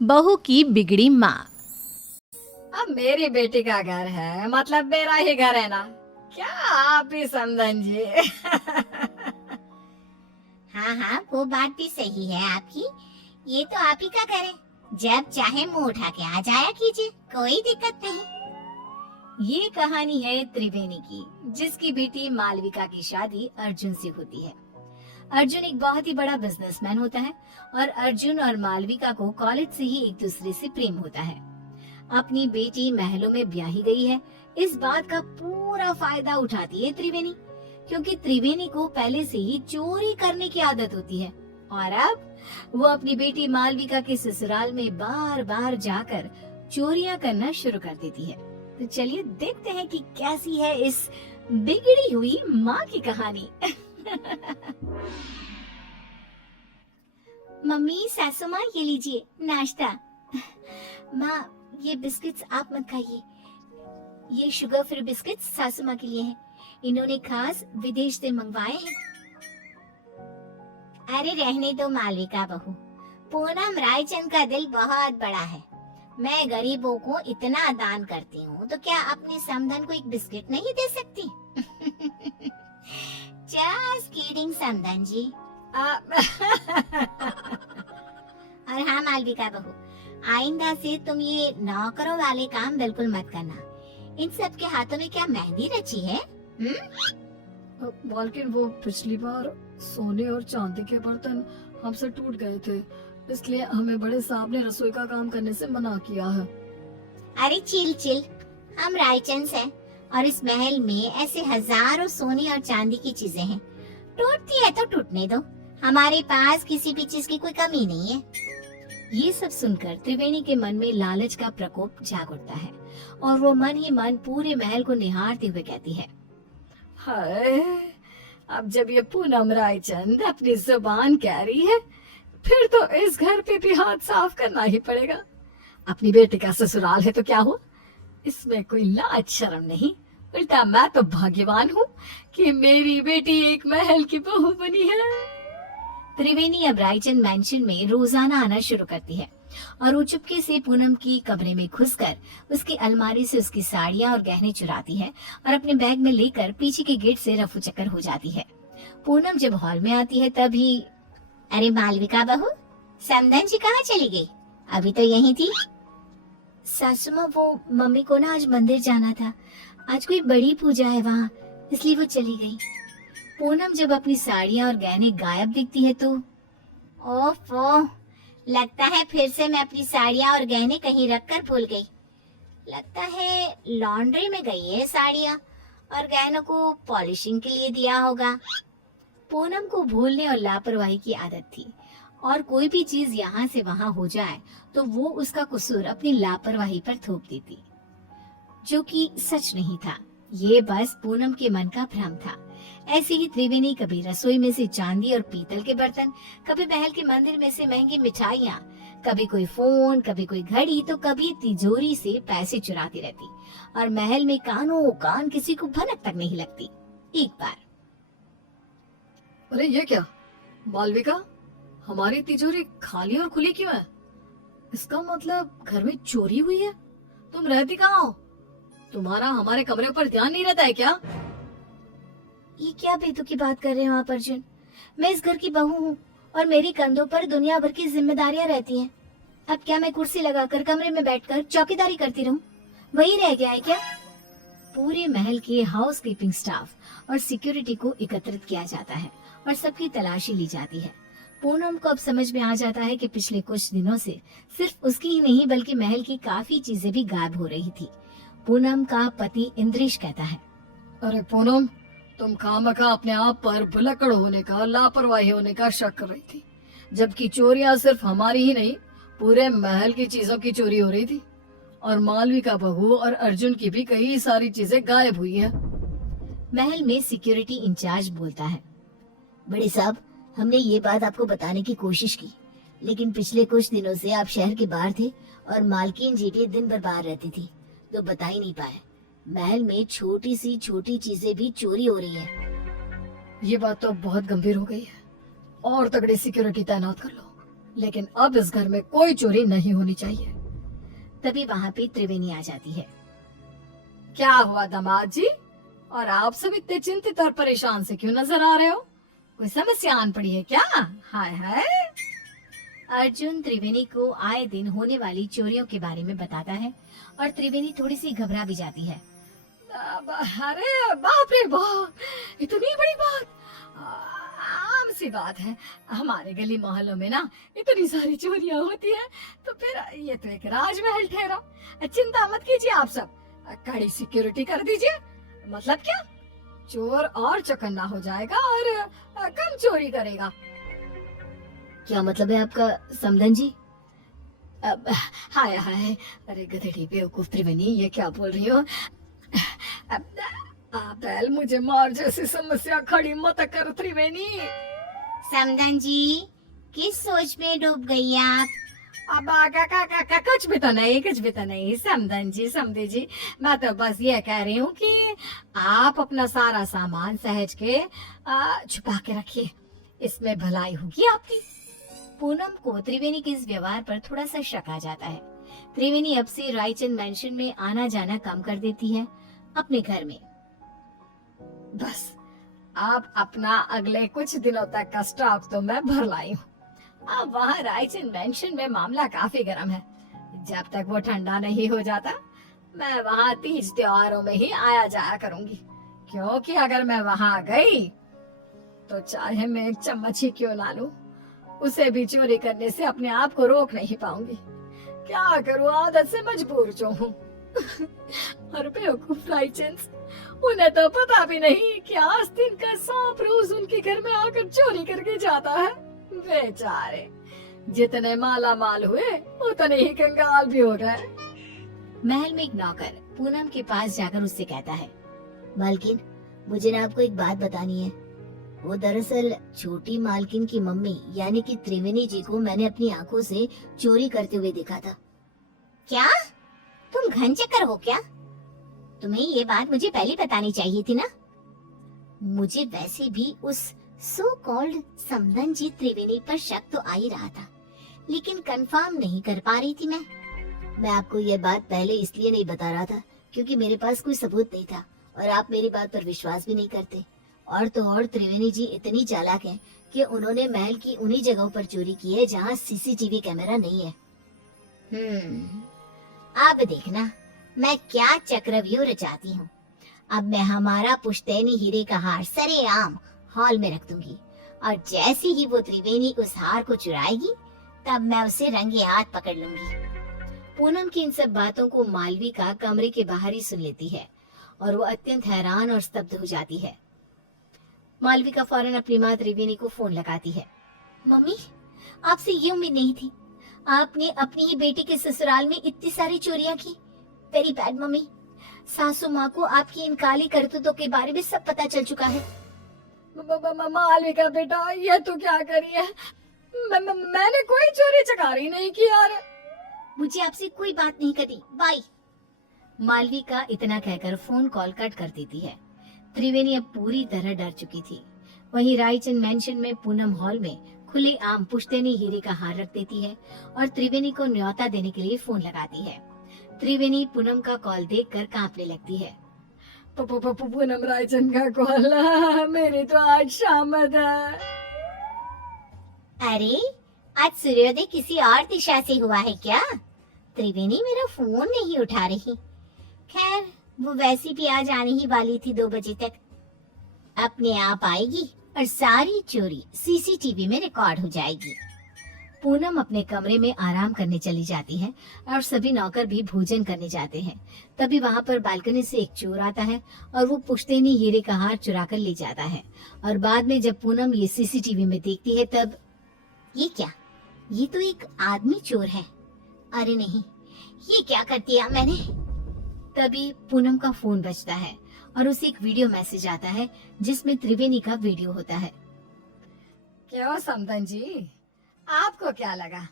बहू की बिगड़ी माँ। अब मेरी बेटी का घर है, मतलब मेरा ही घर है ना। क्या आप ही समझन जी। हाँ हाँ, वो बात भी सही है आपकी। ये तो आप ही का घर है, जब चाहे मुंह उठा के आ जाया कीजिए, कोई दिक्कत नहीं। ये कहानी है त्रिवेणी की, जिसकी बेटी मालविका की शादी अर्जुन से होती है। अर्जुन एक बहुत ही बड़ा बिजनेसमैन होता है और अर्जुन और मालविका को कॉलेज से ही एक दूसरे से प्रेम होता है। अपनी बेटी महलों में ब्याही गई है, इस बात का पूरा फायदा उठाती है त्रिवेणी, क्योंकि त्रिवेणी को पहले से ही चोरी करने की आदत होती है। और अब वो अपनी बेटी मालविका के ससुराल में बार बार जाकर चोरियां करना शुरू कर देती है। तो चलिए देखते हैं कि कैसी है इस बिगड़ी हुई माँ की कहानी। मम्मी, सासू माँ, ये लीजिए नाश्ता। माँ, ये बिस्किट्स आप मत खाइए, ये शुगर फ्री बिस्किट्स सासू माँ के लिए हैं। इन्होंने खास विदेश से मंगवाए हैं। अरे रहने दो मालविका बहू, पूनम रायचंद का दिल बहुत बड़ा है। मैं गरीबों को इतना दान करती हूँ, तो क्या अपने समधन को एक बिस्किट नहीं दे सकती? जस्ट किडिंग समधन जी। और हाँ मालविका बहू, आइंदा से तुम ये नौकरों वाले काम बिल्कुल मत करना। इन सब के हाथों में क्या मेहंदी रची है? मालकिन, वो पिछली बार सोने और चांदी के बर्तन हमसे टूट गए थे, इसलिए हमें बड़े साहब ने रसोई का काम करने से मना किया है। अरे चिल चिल, हम रायचंद हैं और इस महल में ऐसे हजारों सोने और चांदी की चीजें हैं। टूटती है तो टूटने दो, हमारे पास किसी भी चीज की कोई कमी नहीं है। ये सब सुनकर त्रिवेणी के मन में लालच का प्रकोप जाग उठता है और वो मन ही मन पूरे महल को निहारते हुए कहती है, हाय, अब जब ये पूनम रायचंद अपनी जुबान कह रही है, फिर तो इस घर पे भी हाथ साफ करना ही पड़ेगा। अपनी बेटी का ससुराल है तो क्या हुआ, इसमें कोई लाज शर्म नहीं। उल्टा मैं तो भाग्यवान हूँ कि मेरी बेटी एक महल की बहू बनी है। त्रिवेणी अब रायचंद मैंशन में रोजाना आना शुरू करती है और वो चुपके से पूनम की कमरे में घुसकर उसकी अलमारी से उसकी साड़ियां और गहने चुराती है और अपने बैग में लेकर पीछे के गेट से रफू चक्कर हो जाती है। पूनम जब हॉल में आती है तभी, अरे मालविका बहू, समधन जी कहाँ चली गई? अभी तो यहीं थी। सासू माँ, वो मम्मी को ना आज मंदिर जाना था, आज कोई बड़ी पूजा है वहाँ, इसलिए वो चली गई। पूनम जब अपनी साड़ियाँ और गहने गायब दिखती है तो, ओफो, लगता है फिर से मैं अपनी साड़ियाँ और गहने कहीं रखकर भूल गई। लगता है लॉन्ड्री में गई है साड़ियाँ और गहनों को पॉलिशिंग के लिए दिया होगा। पूनम को भूलने और लापरवाही की आदत थी और कोई भी चीज यहाँ से वहाँ हो जाए तो वो उसका कसूर अपनी लापरवाही पर थोप देती, जो कि सच नहीं था। ये बस पूनम के मन का भ्रम था। ऐसे ही त्रिवेणी कभी रसोई में से चांदी और पीतल के बर्तन, कभी महल के मंदिर में से महंगी मिठाइयाँ, कभी कोई फोन, कभी कोई घड़ी, तो कभी तिजोरी से पैसे चुराती रहती और महल में कानों कान किसी को भनक तक नहीं लगती। एक बार, अरे ये क्या मालविका, हमारी तिजोरी खाली और खुली क्यों है? इसका मतलब घर में चोरी हुई है। तुम रहती कहाँ हो? तुम्हारा हमारे कमरे पर ध्यान नहीं रहता है क्या? ये क्या बेतु की बात कर रहे हो आप अर्जुन? मैं इस घर की बहू हूँ और मेरी कंधों पर दुनिया भर की जिम्मेदारियां रहती हैं। अब क्या मैं कुर्सी लगाकर कमरे में बैठकर चौकीदारी करती रहूं? वही रह गया है क्या? पूरे महल के हाउस कीपिंग स्टाफ और सिक्योरिटी को एकत्रित किया जाता है और सबकी तलाशी ली जाती है। पूनम को अब समझ में आ जाता है कि पिछले कुछ दिनों से सिर्फ उसकी ही नहीं बल्कि महल की काफी चीजें भी गायब हो रही थी। पूनम का पति इंद्रेश कहता है, अरे पूनम, तुम खामखा अपने आप पर भुलक्कड़ होने का, लापरवाही होने का शक कर रही थी, जबकि चोरियां सिर्फ हमारी ही नहीं पूरे महल की चीजों की चोरी हो रही थी और मालविका बहू और अर्जुन की भी कई सारी चीजें गायब हुई है। महल में सिक्योरिटी इंचार्ज बोलता है, बड़े साहब, हमने ये बात आपको बताने की कोशिश की, लेकिन पिछले कुछ दिनों से आप शहर के बाहर थे और मालकिन जीटी दिन भर बाहर रहती थी, तो बता ही नहीं पाए। महल में छोटी सी छोटी चीजें भी चोरी हो रही है। ये बात तो बहुत गंभीर हो गई है और तगड़ी सिक्योरिटी तैनात कर लो। लेकिन अब इस घर में कोई चोरी नहीं होनी चाहिए। तभी वहाँ पे त्रिवेणी आ जाती है। क्या हुआ दामाद जी? और आप सब इतने चिंतित और परेशान से क्यों नजर आ रहे हो? कोई समस्या आन पड़ी है क्या? हाय हाय। अर्जुन त्रिवेणी को आए दिन होने वाली चोरियों के बारे में बताता है और त्रिवेणी थोड़ी सी घबरा भी जाती है। अरे बाप रे बाप, इतनी बड़ी बात! आम सी बात है, हमारे गली मोहल्लों में ना इतनी सारी चोरियां होती है, तो फिर ये तो एक राजमहल ठहरा। चिंता मत कीजिए आप सब, कड़ी सिक्योरिटी कर दीजिए। मतलब क्या? चोर और चौकन्ना हो जाएगा और कम चोरी करेगा। क्या मतलब है आपका समधन जी? हाय हाय, अरे गधेड़ी बेवकूफ त्रिवेणी, ये क्या बोल रही हो? बैल मुझे मार जैसी समस्या खड़ी मत कर त्रिवेणी। समधन जी, किस सोच में डूब गई आप? अब कुछ भी तो नहीं, कुछ भी तो नहीं समधन जी, समझे जी। मैं तो बस ये कह रही हूँ कि आप अपना सारा सामान सहज के छुपा के रखिए, इसमें भलाई होगी आपकी। पूनम को त्रिवेणी के इस व्यवहार पर थोड़ा सा शक आ जाता है। त्रिवेणी अब से रायचंद मैंशन में आना जाना कम कर देती है, अपने घर में। बस आप अपना अगले कुछ दिनों तक का स्टॉक तो मैं भर लाई हूँ। अब वहाँ रायचंद मैंशन में मामला काफी गर्म है। जब तक वो ठंडा नहीं हो जाता, मैं वहाँ तीज त्योहारों में ही आया जाया करूंगी, क्योंकि अगर मैं वहाँ गई तो चाहे मैं एक चम्मच ही क्यों ना लूं, उसे भी चोरी करने से अपने आप को रोक नहीं पाऊंगी। क्या करूं, आदत से मजबूर जो हूँ। और बेवकूफ रायचंद, उन्हें तो पता भी नहीं कि आस्तीन का सांप रोज उनके घर में आकर चोरी करके जाता है। बेचारे, जितने माला माल हुए उतने ही कंगाल भी हो गए। महल में एक नौकर पूनम के पास जाकर उससे कहता है, मालकिन, मुझे ना आपको एक बात बतानी है। वो दरअसल छोटी मालकिन की मम्मी यानी कि त्रिवेणी जी को मैंने अपनी आंखों से चोरी करते हुए देखा था। क्या? तुम घनचक्कर हो क्या? तुम्हें ये बात मुझे पहले बतानी चाहिए थी ना। मुझे वैसे भी उस सो कॉल्ड समधन जी त्रिवेणी पर शक तो आ ही रहा था, लेकिन कंफर्म नहीं कर पा रही थी मैं आपको ये बात पहले इसलिए नहीं बता रहा था क्योंकि मेरे पास कोई सबूत नहीं था और आप मेरी बात पर विश्वास भी नहीं करते। और तो और त्रिवेणी जी इतनी चालाक हैं कि उन्होंने महल की उन्हीं जगहों पर चोरी की है जहाँ सीसीटीवी कैमरा नहीं है। अब देखना मैं क्या चक्रव्यूह रचाती हूँ। अब मैं हमारा पुश्तैनी हीरे का हार सरेआम हॉल में रख दूंगी और जैसे ही वो त्रिवेणी उस हार को चुराएगी तब मैं उसे रंगे हाथ पकड़ लूंगी। पूनम की इन सब बातों को मालविका कमरे के बाहर ही सुन लेती है और वो अत्यंत हैरान और स्तब्ध हो जाती है। मालविका फौरन अपनी माँ त्रिवेणी को फोन लगाती है। मम्मी, आपसे ये उम्मीद नहीं थी। आपने अपनी ही बेटी के ससुराल में इतनी सारी चोरियां की। Very bad mummy. सासू माँ को आपकी इन काली करतूतों के बारे में सब पता चल चुका है। मालविका बेटा, ये तो क्या करी है? मैंने कोई चोरी चकारी नहीं की यार। मुझे आपसे कोई बात नहीं करनी, बाय। मालविका इतना कहकर फोन कॉल कट कर देती है। त्रिवेणी अब पूरी तरह डर चुकी थी। वहीं रायचंद मैंशन में पूनम हॉल में खुले आम पुश्तैनी हीरे का हार रख देती है और त्रिवेणी को न्योता देने के लिए फोन लगाती है। त्रिवेणी पूनम का कॉल देखकर कांपने लगती है। पूनम, रायचंद का कॉल, मेरी तो आज शामत है। अरे, आज सूर्योदय किसी और दिशा से हुआ है क्या? त्रिवेणी मेरा फोन नहीं उठा रही। खैर, वो वैसी भी आज आने ही वाली थी 2 बजे तक। अपने आप आएगी और सारी चोरी सीसीटीवी में रिकॉर्ड हो जाएगी। पूनम अपने कमरे में आराम करने चली जाती है और सभी नौकर भी भोजन करने जाते हैं। तभी वहाँ पर बालकनी से एक चोर आता है और वो पुश्तैनी हीरे का हार चुरा कर ले जाता है। और बाद में जब पूनम ये सीसीटीवी में देखती है तब, ये क्या? ये तो एक आदमी चोर है। अरे नहीं, ये क्या कर दिया मैंने? तभी पूनम का फोन बजता है और उसे एक वीडियो मैसेज आता है जिसमें त्रिवेणी का वीडियो होता है। क्यों समधन जी, आपको क्या लगा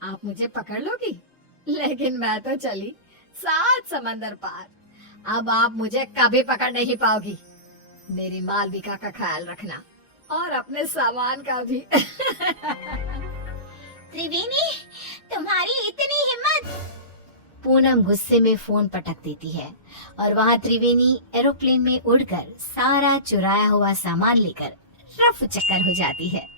आप मुझे पकड़ लोगी? लेकिन मैं तो चली 7 समंदर पार। अब आप मुझे कभी पकड़ नहीं पाओगी। मेरी मालविका का ख्याल रखना और अपने सामान का भी। त्रिवेणी पूनम गुस्से में फोन पटक देती है और वहाँ त्रिवेणी एरोप्लेन में उड़कर सारा चुराया हुआ सामान लेकर रफ चक्कर हो जाती है।